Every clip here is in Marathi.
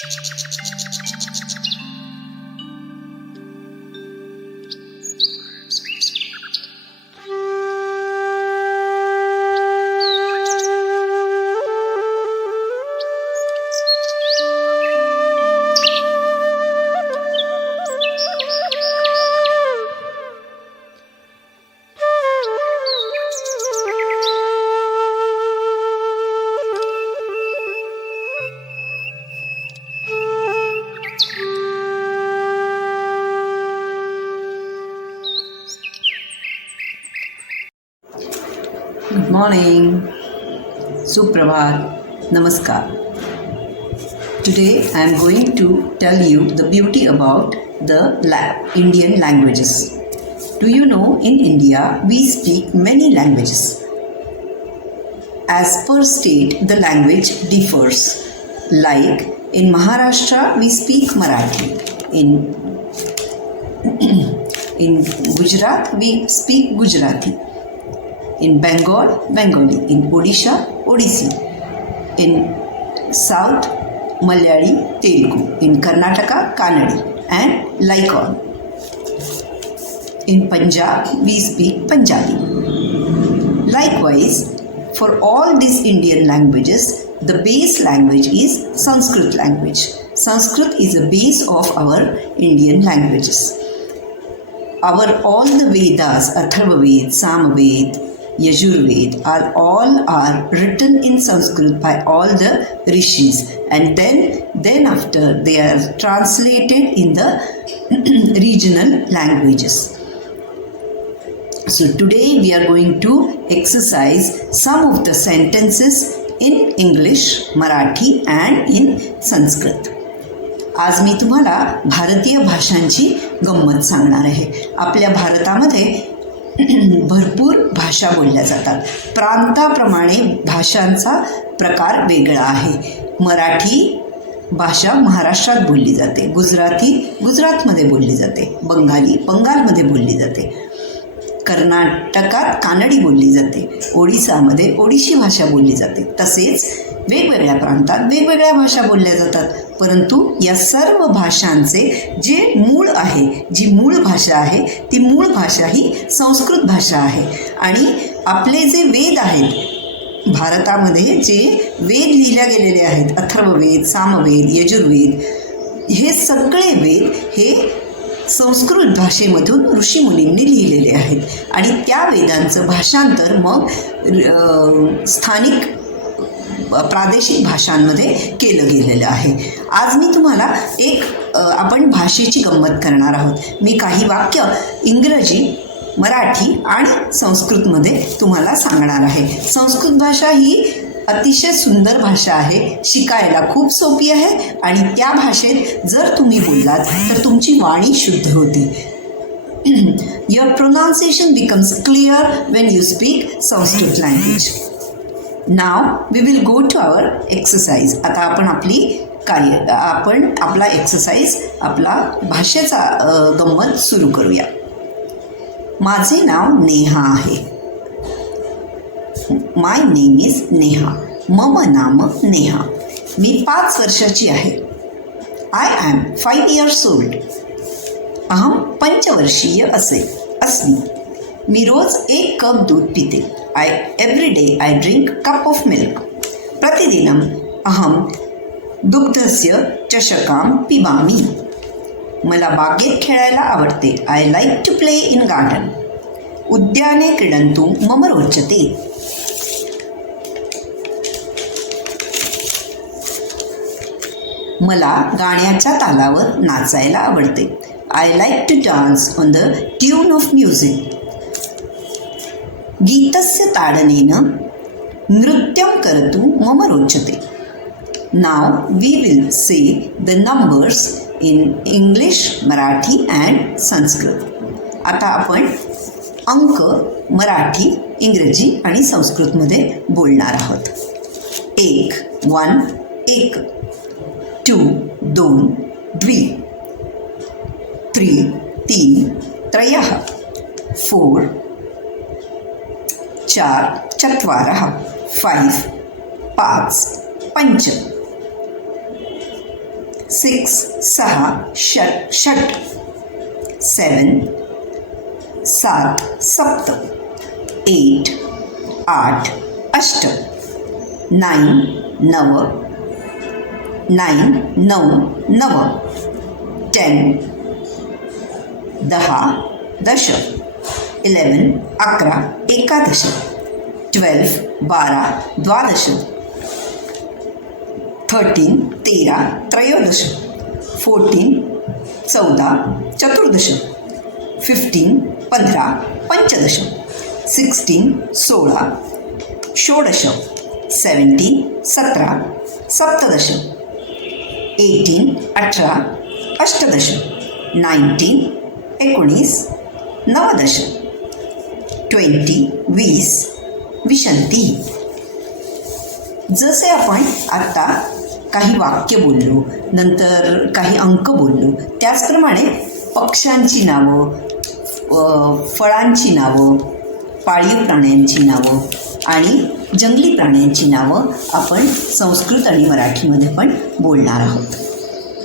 Good morning, Suprabhat, Namaskar. Today I am going to tell you the beauty about the Indian languages. Do you know in India we speak many languages? As per state the language differs. Like in Maharashtra we speak Marathi. In Gujarat we speak Gujarati. In Bengal, Bengali. In Odisha, Odissi. In South, Malayali, Telugu. In Karnataka, Kannadi. And like on. In Punjab, we speak Punjabi. Likewise, for all these Indian languages, the base language is Sanskrit language. Sanskrit is the base of our Indian languages. All the Vedas, Atharvaved, Samaved, Yajurved all are written in Sanskrit by all the rishis, and then after they are translated in the regional languages. So today we are going to exercise some of the sentences in English, Marathi and in Sanskrit. आज मी तुम्हाला भारतीय भाषांची गंमत सांगणार आहे. आपल्या भारतामध्ये भरपूर भाषा बोलल्या जातात. प्रांताप्रमाणे भाषांचा प्रकार वेगळा आहे. मराठी भाषा महाराष्ट्रात बोलली जाते, गुजराती गुजरातमध्ये बोलली जाते, बंगाली बंगालमध्ये बोलली जाते, कर्नाटकात कानडी बोलली जाते, ओडिसामध्ये ओडिशी भाषा बोलली जाते. तसेच वेगवेगळ्या प्रांतात वेगवेगळ्या भाषा बोलल्या जातात. परंतु या सर्व भाषांचे जे मूळ आहे, जी मूळ भाषा आहे, ती मूळ भाषा ही संस्कृत भाषा आहे. आणि आपले जे वेद आहेत, भारतामध्ये जे वेद लिहिल्या गेलेले आहेत, अथर्ववेद, सामवेद, यजुर्वेद, हे सगळे वेद हे संस्कृत भाषेमधून ऋषीमुनींनी लिहिलेले आहेत. आणि त्या वेदांचं भाषांतर मग स्थानिक प्रादेशिक भाषांमध्ये केलं गेलेलं आहे. आज मी तुम्हाला आपण भाषेची गंमत करणार आहोत. मी काही वाक्य इंग्रजी, मराठी आणि संस्कृतमध्ये तुम्हाला सांगणार आहे. संस्कृत भाषा ही अतिशय सुंदर भाषा आहे, शिकायला खूप सोपी आहे आणि त्या भाषेत जर तुम्ही बोललात तर तुमची वाणी शुद्ध होते. Your pronunciation becomes clear when you speak Sanskrit language. Now we will go to our exercise. आता आपण आपला एक्सरसाइज, आपला भाषेचा गंमत सुरू करूया. माझे नाव नेहा आहे. My name is Neha. मम नाम नेहा. मी 5 वर्षाची आहे. I am 5 years old. अहम पंचवर्षीय अस्मि. मी रोज 1 कप दूध पिते. Every day I drink cup of milk. प्रतिदिनम् अहम दुग्धस्य चषकां पिबामि. मला बागेत खेळायला आवडते. I like to play in garden. उद्याने क्रीडन्तुं मम रोचते. मला गाण्याच्या तालावर नाचायला आवडते. I like to dance on the tune of music. गीतस्य ताडनेन नृत्यं कर्तुं मम रोचते. Now we will say the numbers in English, Marathi and Sanskrit. आता आपण अंक मराठी, इंग्रजी आणि संस्कृतमध्ये बोलणार आहोत. 1 1 1, 2 2, द्वि, 3 3, त्रयः, 4 4 चत्वारः, 5 5, पञ्च, 6 6 षट 7 7 सप्त 8 8 अष्ट 9 9 9 9 9 10 10 दश 11 11 एकादश 12 12 द्वादश 13 13 त्रयोदश 14 14 चतुर्दश 15 15 पंचदश 16 16 षोडश 17 17 सप्तदश 18 18 अष्टदश 19 19 नवदश 20 20 विशंती. जसे आपण आत्ता काही वाक्य बोललो, नंतर काही अंक बोललो, त्याचप्रमाणे पक्ष्यांची नावं, फळांची नावं, पाळीव प्राण्यांची नावं आणि जंगली प्राण्यांची नावं आपण संस्कृत आणि मराठीमध्ये पण बोलणार आहोत.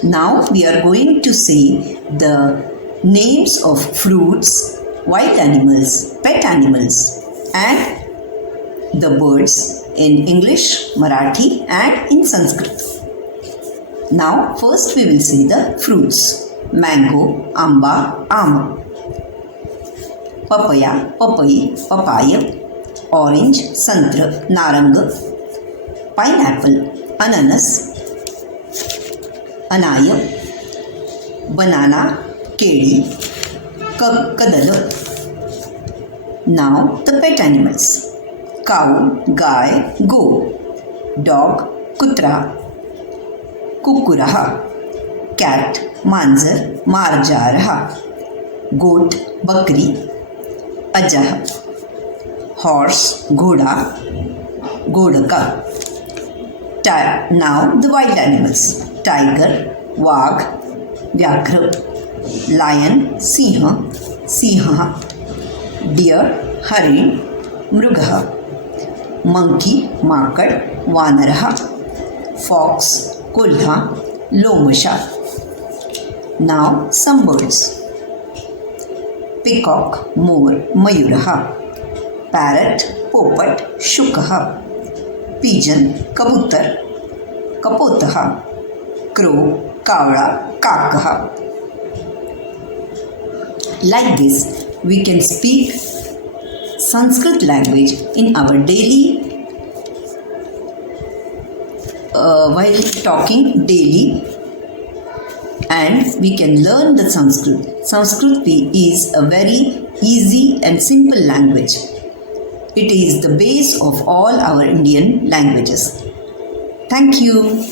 Now we are going to see the names of fruits, wild animals, pet animals and the birds in English, Marathi and in Sanskrit. Now first we will see the fruits. Mango, amba, आम. Papaya, papai, papaya. Orange, संत्र, नारंग. Pineapple, अननस. अनाय, बनाना, केळी. कदल. Now the pet animals. Cow, guy, go. Dog, कुत्रा. कुकुरः. Cat, मांजर, मार्जारः. Goat, बकरी. अजः. Horse, घोडा, घोडका. Now the wild animals. Tiger, वाघ, व्याघ्र. Lion, सिंह, सिंहः. Deer, हरिण, मृगः. Monkey, माकड, वानरः. Fox, कोल्हा, लोमशा. Now some birds. Peacock, मोर, मयूरः. Parrot, पोपट, शुकः. Pigeon, कबूतर, कपोतः. Crow, कावळा, काकः. Like this, we can speak Sanskrit language in our daily, while talking daily, and we can learn the Sanskrit. Sanskrit is a very easy and simple language. It is the base of all our Indian languages. Thank you.